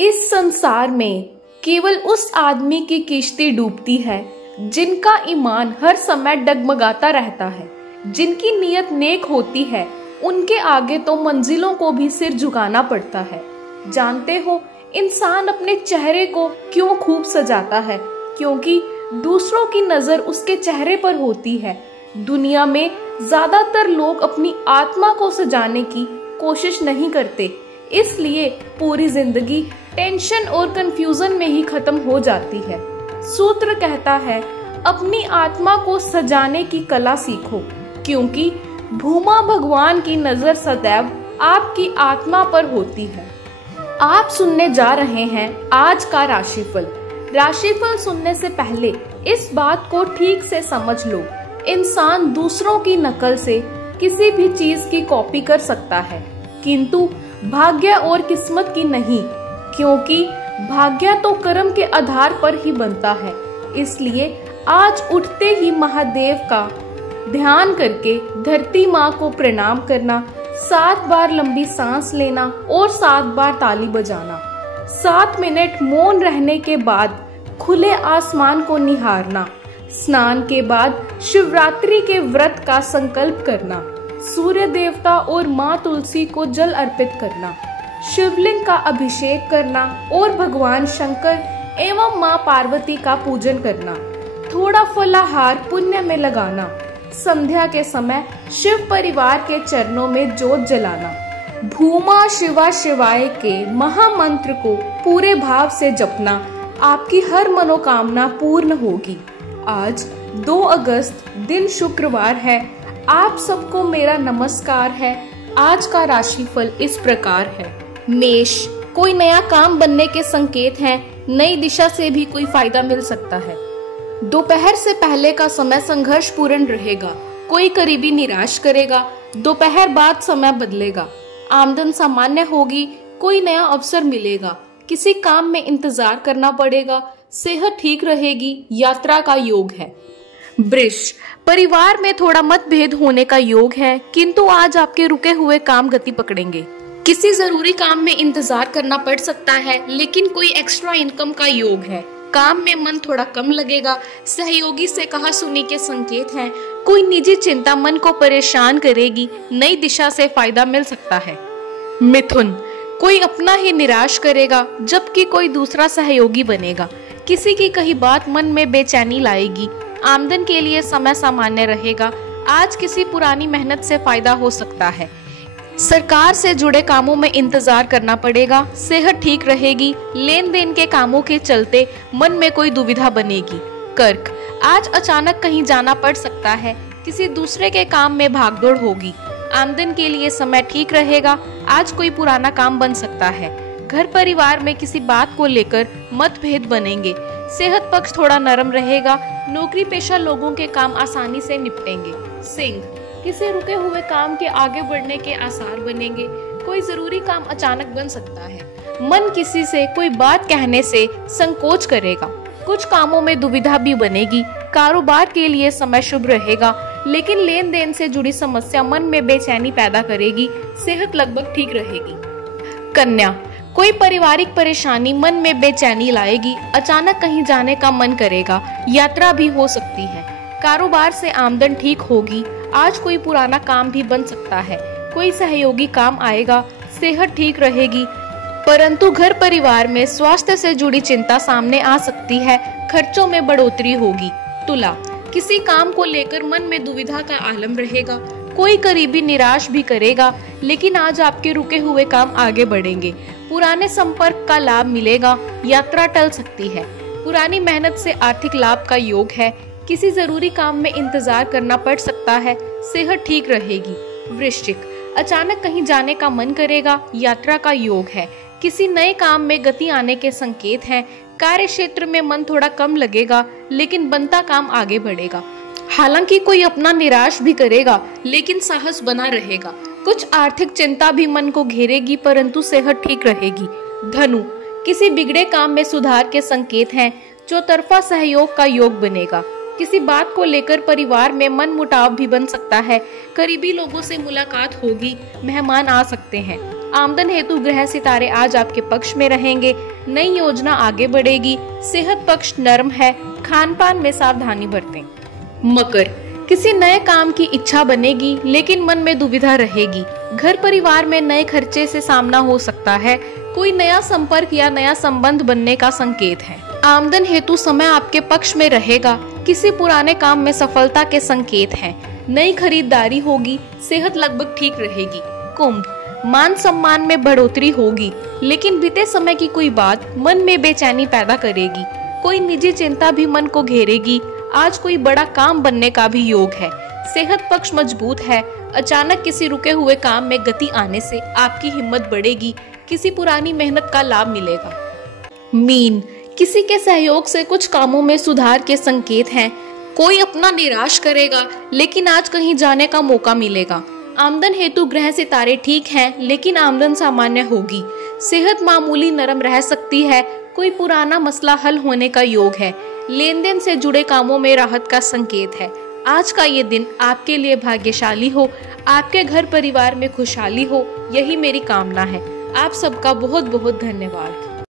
इस संसार में केवल उस आदमी की किश्ती डूबती है जिनका ईमान हर समय डगमगाता रहता है। जिनकी नीयत नेक होती है उनके आगे तो मंजिलों को भी सिर झुकाना पड़ता है। जानते हो इंसान अपने चेहरे को क्यों खूब सजाता है? क्योंकि दूसरों की नजर उसके चेहरे पर होती है। दुनिया में ज्यादातर लोग अपनी आत्मा को सजाने की कोशिश नहीं करते, इसलिए पूरी जिंदगी टेंशन और कंफ्यूजन में ही खत्म हो जाती है। सूत्र कहता है, अपनी आत्मा को सजाने की कला सीखो, क्योंकि भूमा भगवान की नजर सदैव आपकी आत्मा पर होती है। आप सुनने जा रहे हैं आज का राशिफल। राशिफल सुनने से पहले इस बात को ठीक से समझ लो, इंसान दूसरों की नकल से किसी भी चीज की कॉपी कर सकता है, किंतु भाग्य और किस्मत की नहीं, क्योंकि भाग्य तो कर्म के आधार पर ही बनता है। इसलिए आज उठते ही महादेव का ध्यान करके धरती माँ को प्रणाम करना, 7 बार लंबी सांस लेना और 7 बार ताली बजाना, 7 मिनट मौन रहने के बाद खुले आसमान को निहारना, स्नान के बाद शिवरात्रि के व्रत का संकल्प करना, सूर्य देवता और माँ तुलसी को जल अर्पित करना, शिवलिंग का अभिषेक करना और भगवान शंकर एवं माँ पार्वती का पूजन करना, थोड़ा फलाहार पुण्य में लगाना, संध्या के समय शिव परिवार के चरणों में जोत जलाना, भूमा शिवा शिवाय के महामंत्र को पूरे भाव से जपना, आपकी हर मनोकामना पूर्ण होगी। आज 2 अगस्त दिन शुक्रवार है। आप सबको मेरा नमस्कार है। आज का राशिफल इस प्रकार है। मेष, कोई नया काम बनने के संकेत हैं। नई दिशा से भी कोई फायदा मिल सकता है। दोपहर से पहले का समय संघर्ष पूर्ण रहेगा। कोई करीबी निराश करेगा। दोपहर बाद समय बदलेगा। आमदन सामान्य होगी। कोई नया अवसर मिलेगा। किसी काम में इंतजार करना पड़ेगा। सेहत ठीक रहेगी। यात्रा का योग है। वृष, परिवार में थोड़ा मतभेद होने का योग है, किंतु आज आपके रुके हुए काम गति पकड़ेंगे। किसी जरूरी काम में इंतजार करना पड़ सकता है, लेकिन कोई एक्स्ट्रा इनकम का योग है। काम में मन थोड़ा कम लगेगा। सहयोगी से कहा सुनी के संकेत हैं। कोई निजी चिंता मन को परेशान करेगी। नई दिशा से फायदा मिल सकता है। मिथुन, कोई अपना ही निराश करेगा, जबकि कोई दूसरा सहयोगी बनेगा। किसी की कही बात मन में बेचैनी लाएगी। आमदन के लिए समय सामान्य रहेगा। आज किसी पुरानी मेहनत से फायदा हो सकता है। सरकार से जुड़े कामों में इंतजार करना पड़ेगा। सेहत ठीक रहेगी। लेन देन के कामों के चलते मन में कोई दुविधा बनेगी। कर्क, आज अचानक कहीं जाना पड़ सकता है। किसी दूसरे के काम में भागदौड़ होगी। आमदन के लिए समय ठीक रहेगा। आज कोई पुराना काम बन सकता है। घर परिवार में किसी बात को लेकर मतभेद बनेंगे। सेहत पक्ष थोड़ा नरम रहेगा। नौकरी पेशा लोगों के काम आसानी से निपटेंगे। सिंह, किसी रुके हुए काम के आगे बढ़ने के आसार बनेंगे। कोई जरूरी काम अचानक बन सकता है। मन किसी से कोई बात कहने से संकोच करेगा। कुछ कामों में दुविधा भी बनेगी। कारोबार के लिए समय शुभ रहेगा, लेकिन लेन देन से जुड़ी समस्या मन में बेचैनी पैदा करेगी। सेहत लगभग ठीक रहेगी। कन्या, कोई पारिवारिक परेशानी मन में बेचैनी लाएगी। अचानक कहीं जाने का मन करेगा। यात्रा भी हो सकती है। कारोबार से आमदन ठीक होगी। आज कोई पुराना काम भी बन सकता है। कोई सहयोगी काम आएगा। सेहत ठीक रहेगी, परंतु घर परिवार में स्वास्थ्य से जुड़ी चिंता सामने आ सकती है। खर्चों में बढ़ोतरी होगी। तुला, किसी काम को लेकर मन में दुविधा का आलम रहेगा। कोई करीबी निराश भी करेगा, लेकिन आज आपके रुके हुए काम आगे बढ़ेंगे। पुराने संपर्क का लाभ मिलेगा। यात्रा टल सकती है। पुरानी मेहनत से आर्थिक लाभ का योग है। किसी जरूरी काम में इंतजार करना पड़ सकता है। सेहत ठीक रहेगी। वृश्चिक, अचानक कहीं जाने का मन करेगा। यात्रा का योग है। किसी नए काम में गति आने के संकेत हैं। कार्य क्षेत्र में मन थोड़ा कम लगेगा, लेकिन बनता काम आगे बढ़ेगा। हालांकि कोई अपना निराश भी करेगा, लेकिन साहस बना रहेगा। कुछ आर्थिक चिंता भी मन को घेरेगी, परंतु सेहत ठीक रहेगी। धनु, किसी बिगड़े काम में सुधार के संकेत हैं। चौतरफा सहयोग का योग बनेगा। किसी बात को लेकर परिवार में मनमुटाव भी बन सकता है। करीबी लोगों से मुलाकात होगी। मेहमान आ सकते हैं। आमदन हेतु ग्रह सितारे आज आपके पक्ष में रहेंगे। नई योजना आगे बढ़ेगी। सेहत पक्ष नरम है। खान पान में सावधानी बरतें। मकर, किसी नए काम की इच्छा बनेगी लेकिन मन में दुविधा रहेगी। घर परिवार में नए खर्चे से सामना हो सकता है। कोई नया संपर्क या नया संबंध बनने का संकेत है। आमदन हेतु समय आपके पक्ष में रहेगा। किसी पुराने काम में सफलता के संकेत हैं। नई खरीदारी होगी। सेहत लगभग ठीक रहेगी। कुंभ, मान सम्मान में बढ़ोतरी होगी लेकिन बीते समय की कोई बात मन में बेचैनी पैदा करेगी। कोई निजी चिंता भी मन को घेरेगी। आज कोई बड़ा काम बनने का भी योग है। सेहत पक्ष मजबूत है। अचानक किसी रुके हुए काम में गति आने से आपकी हिम्मत बढ़ेगी। किसी पुरानी मेहनत का लाभ मिलेगा। मीन, किसी के सहयोग से कुछ कामों में सुधार के संकेत हैं। कोई अपना निराश करेगा लेकिन आज कहीं जाने का मौका मिलेगा। आमदन हेतु ग्रह सितारे ठीक हैं लेकिन आमदन सामान्य होगी। सेहत मामूली नरम रह सकती है। कोई पुराना मसला हल होने का योग है। लेन देन से जुड़े कामों में राहत का संकेत है। आज का ये दिन आपके लिए भाग्यशाली हो। आपके घर परिवार में खुशहाली हो, यही मेरी कामना है। आप सबका बहुत बहुत धन्यवाद।